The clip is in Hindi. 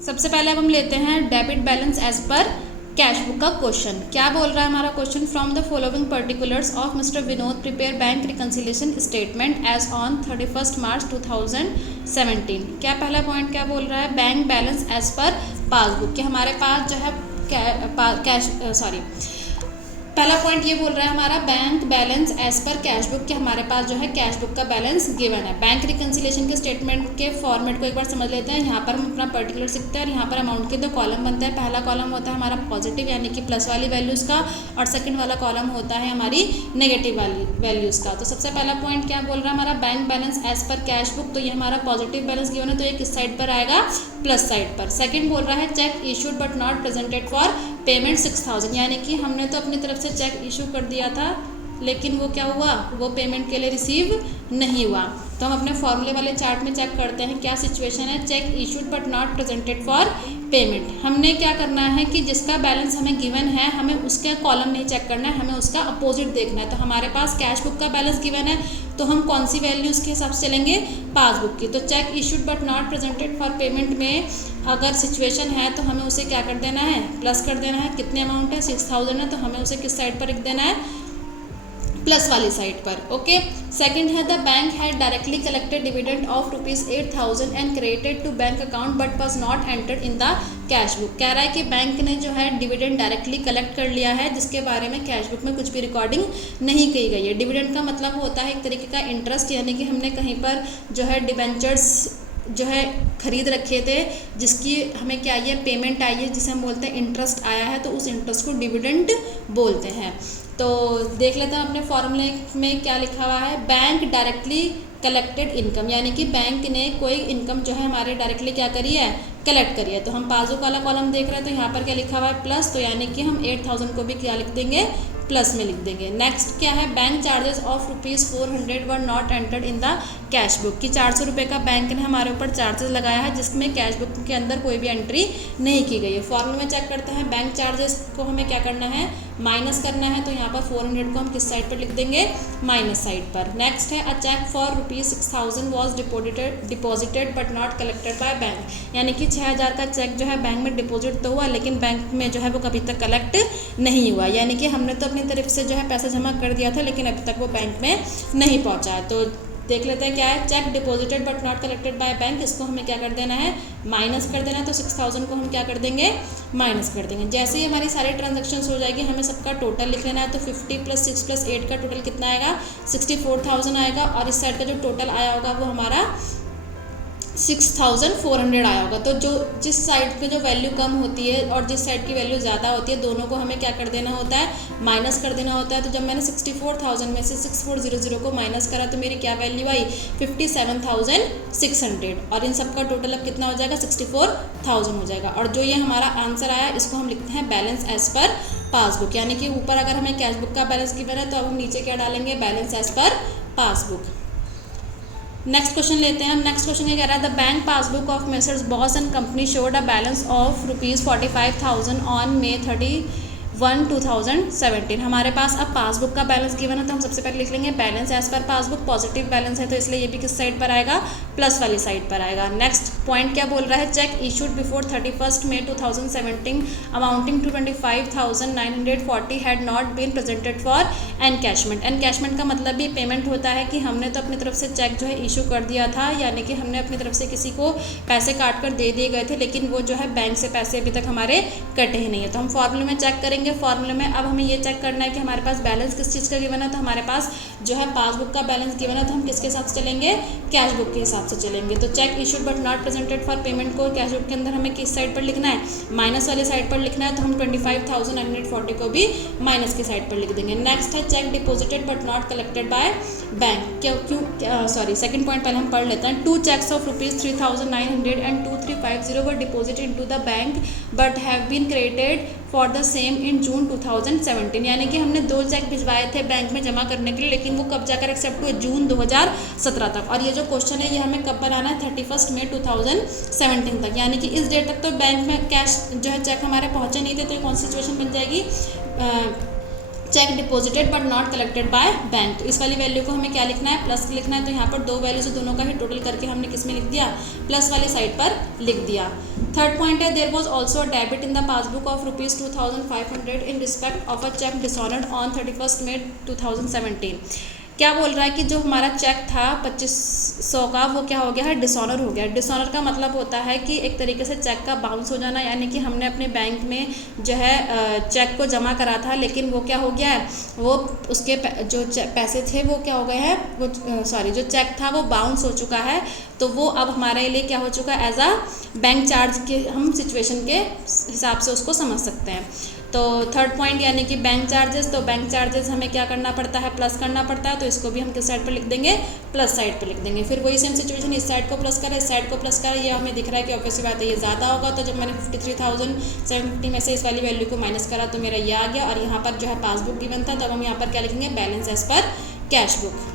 सबसे पहले अब हम लेते हैं debit balance as per cash book का क्वेश्चन। क्या बोल रहा है हमारा question? From the following particulars of Mister Vinod prepare bank reconciliation statement as on 31 March 2017। क्या पहला पॉइंट क्या बोल रहा है? Bank balance as per passbook कि हमारे पास जो है पहला पॉइंट ये बोल रहा है हमारा bank balance as per cash book कि हमारे पास जो है कैश बुक का बैलेंस गिवन है। बैंक रिकंसिलिएशन के स्टेटमेंट के फॉर्मेट को एक बार समझ लेते हैं। यहाँ पर हम अपना पर्टिकुलर लिखते हैं और यहाँ पर अमाउंट के दो कॉलम बनते हैं। पहला कॉलम होता है हमारा पॉजिटिव यानी कि प्लस वाली वैल्यूज़ का, और सेकंड वाला कॉलम होता है हमारी नेगेटिव वाली वैल्यूज़ का। तो सबसे पहला पॉइंट क्या बोल रहा है हमारा? Bank balance as per cash book, तो ये हमारा पॉजिटिव बैलेंस गिवन है तो ये किस साइड पर आएगा? प्लस साइड पर। सेकंड बोल रहा है cheque issued but not presented for payment 6000, यानी कि हमने तो अपनी तरफ से चेक इशू कर दिया था लेकिन वो क्या हुआ? वो पेमेंट के लिए रिसीव नहीं हुआ। तो हम अपने फॉर्मूले वाले चार्ट में चेक करते हैं क्या सिचुएशन है। Cheque issued but not presented for payment, हमने क्या करना है कि जिसका बैलेंस हमें गिवन है हमें उसका कॉलम नहीं चेक करना है, हमें उसका अपोजिट देखना है। तो हमारे पास कैश बुक का बैलेंस गिवन है तो हम कौन सी वैल्यू उसके हिसाब से चलेंगे? पासबुक की। तो check issued but not presented for payment में अगर सिचुएशन है तो हमें उसे क्या कर देना है? प्लस कर देना है। कितने अमाउंट है? 6000 है तो हमें उसे किस साइड पर लिख देना है? प्लस वाली साइड पर। ओके। सेकंड है the bank had directly collected dividend of ₹8000 and credited to bank account but was not entered in the cash book. कह रहा है कि बैंक ने जो है डिविडेंड डायरेक्टली कलेक्ट कर लिया है जिसके बारे में कैश बुक में कुछ भी रिकॉर्डिंग नहीं की गई है। डिविडेंड का मतलब होता है एक तरीके का इंटरेस्ट, यानी कि हमने कहीं पर जो है डिबेंचर्स जो है खरीद रखे थे जिसकी हमें क्या आई है? पेमेंट आई है, जिसे हम बोलते हैं इंटरेस्ट आया है, तो उस इंटरेस्ट को डिविडेंड बोलते हैं। तो देख लेते हैं अपने फॉर्मूले में क्या लिखा हुआ है। बैंक डायरेक्टली कलेक्टेड इनकम, यानी कि बैंक ने कोई इनकम जो है हमारे डायरेक्टली क्या करी है? कलेक्ट करी है। तो हम पासबुक वाला कॉलम देख रहे हैं तो यहाँ पर क्या लिखा हुआ है? प्लस, तो यानी कि हम 8000 को भी क्या लिख देंगे? प्लस में लिख देंगे। नेक्स्ट क्या है? Bank charges of ₹400 were not entered in the cash book कि 400 रुपये का बैंक ने हमारे ऊपर चार्जेस लगाया है जिसमें कैश बुक के अंदर कोई भी एंट्री नहीं की गई है। फॉर्मूले में चेक करते हैं बैंक चार्जेस को हमें क्या करना है? माइनस करना है। तो यहाँ पर 400 को हम किस साइड पर लिख देंगे? माइनस साइड पर। नेक्स्ट है a cheque for ₹6000 was deposited but not collected by bank, यानी कि 6000 का चेक जो है बैंक में डिपॉजिट तो हुआ लेकिन बैंक में जो है वो कभी तक कलेक्ट नहीं हुआ, यानी कि हमने तो अपनी तरफ से जो है पैसा जमा कर दिया था लेकिन अभी तक वो बैंक में नहीं पहुंचा है। तो देख लेते हैं क्या है। Check deposited but not collected by bank, इसको हमें क्या कर देना है? माइनस कर देना है। तो 6000 को हम क्या कर देंगे? माइनस कर देंगे। जैसे ही हमारी सारी ट्रांजेक्शन्स हो जाएगी हमें सबका टोटल लिख लेना है। तो 50 + 6 + 8 का टोटल कितना आएगा? 64000 आएगा, और इस साइड का जो टोटल आया होगा वो हमारा 6400 आया होगा। तो जो जिस साइड पे जो वैल्यू कम होती है और जिस साइड की वैल्यू ज़्यादा होती है दोनों को हमें क्या कर देना होता है? माइनस कर देना होता है। तो जब मैंने 64000 में से 6400 को माइनस करा तो मेरी क्या वैल्यू आई? 57600, और इन सब का टोटल अब कितना हो जाएगा? 64000 हो जाएगा। और जो ये हमारा आंसर आया इसको हम लिखते हैं बैलेंस एज पर पासबुक, यानी कि ऊपर अगर हमें कैश बुक का बैलेंस गिवन है तो अब हम नीचे क्या डालेंगे? Balance as per passbook. Next question लेते हैं। नेक्स्ट क्वेश्चन ये कह रहा है the bank passbook of Messrs Boss and company showed a balance of ₹45,000 on May 31, 2017। हमारे पास अब पासबुक का बैलेंस गिवन है तो हम सबसे पहले लिख लेंगे balance as per passbook. Positive balance है तो इसलिए ये भी किस साइड पर आएगा? प्लस वाली साइड पर आएगा। नेक्स्ट पॉइंट क्या बोल रहा है? Cheque issued before 31 May 2017 amounting to 25,940 had not been presented for encashment. Encashment का मतलब भी पेमेंट होता है कि हमने तो अपनी तरफ से चेक जो है इशू कर दिया था, यानी कि हमने अपनी तरफ से किसी को पैसे काट कर दे दिए गए थे लेकिन वो जो है बैंक से पैसे अभी तक हमारे कटे ही नहीं है। तो हम फॉर्मूले में चेक करेंगे। फॉर्मूले में अब हमें ये चेक करना है कि हमारे पास बैलेंस किस चीज़ का गिवन है। तो हमारे पास जो है पासबुक का बैलेंस गिवन है तो हम किसके हिसाब से चलेंगे? कैश बुक के हिसाब से चलेंगे। तो check issued but not presented for payment को कैश बुक के अंदर हमें किस साइड पर लिखना है? माइनस वाली साइड पर लिखना है। तो हम 25,940 को भी माइनस की साइड पर लिख देंगे। नेक्स्ट है check deposited but not collected by bank. Second point पहले हम पढ़ लेते हैं। 2 checks of ₹3,900 and 2,350 were deposited into the bank but have been credited for the same in June 2017, यानी कि हमने 2 चेक भिजवाए थे बैंक में जमा करने के लिए लेकिन वो कब जाकर एक्सेप्ट हुए? जून 2017 तक। और ये जो क्वेश्चन है ये हमें कब बनाना है? 31 May 2017 तक, यानी कि इस डेट तक तो बैंक में कैश जो है चेक हमारे पहुंचे नहीं थे। तो ये कौन सी सिचुएशन बन जाएगी? Check deposited but not collected by bank. तो इस वाली वैल्यू को हमें क्या लिखना है, प्लस लिखना है। तो यहाँ पर दो वैल्यूज दोनों का ही टोटल करके हमने किस में लिख दिया, प्लस वाली साइड पर लिख दिया। थर्ड पॉइंट है, there was also a debit in the passbook of ₹2500 in respect of a cheque dishonoured on 31 May 2017। क्या बोल रहा है कि जो हमारा चेक था 2500 का, वो क्या हो गया है, डिसऑनर हो गया। डिसऑनर का मतलब होता है कि एक तरीके से चेक का बाउंस हो जाना, यानी कि हमने अपने बैंक में जो है चेक को जमा करा था, लेकिन वो क्या हो गया है, वो उसके जो पैसे थे वो क्या हो गए हैं, वो सॉरी जो चेक था वो बाउंस हो चुका है। तो वो अब हमारे लिए क्या हो चुका है, एज अ बैंक चार्ज के हम सिचुएशन के हिसाब से उसको समझ सकते हैं। तो थर्ड पॉइंट यानी कि बैंक चार्जेस, तो बैंक चार्जेस हमें क्या करना पड़ता है, प्लस करना पड़ता है। तो इसको भी हम किस साइड पर लिख देंगे, प्लस साइड पर लिख देंगे। फिर वही सेम सिचुएशन, इस साइड को प्लस करें, इस साइड को प्लस करें, ये हमें दिख रहा है कि ऑब्वियसली बात है ये ज़्यादा होगा। तो जब मैंने 53,750 में से इस वाली वैल्यू को माइनस करा तो मेरा ये आ गया। और यहाँ पर जो है पासबुक गिवन था, तब हम यहाँ पर क्या लिखेंगे, balance as per cash book.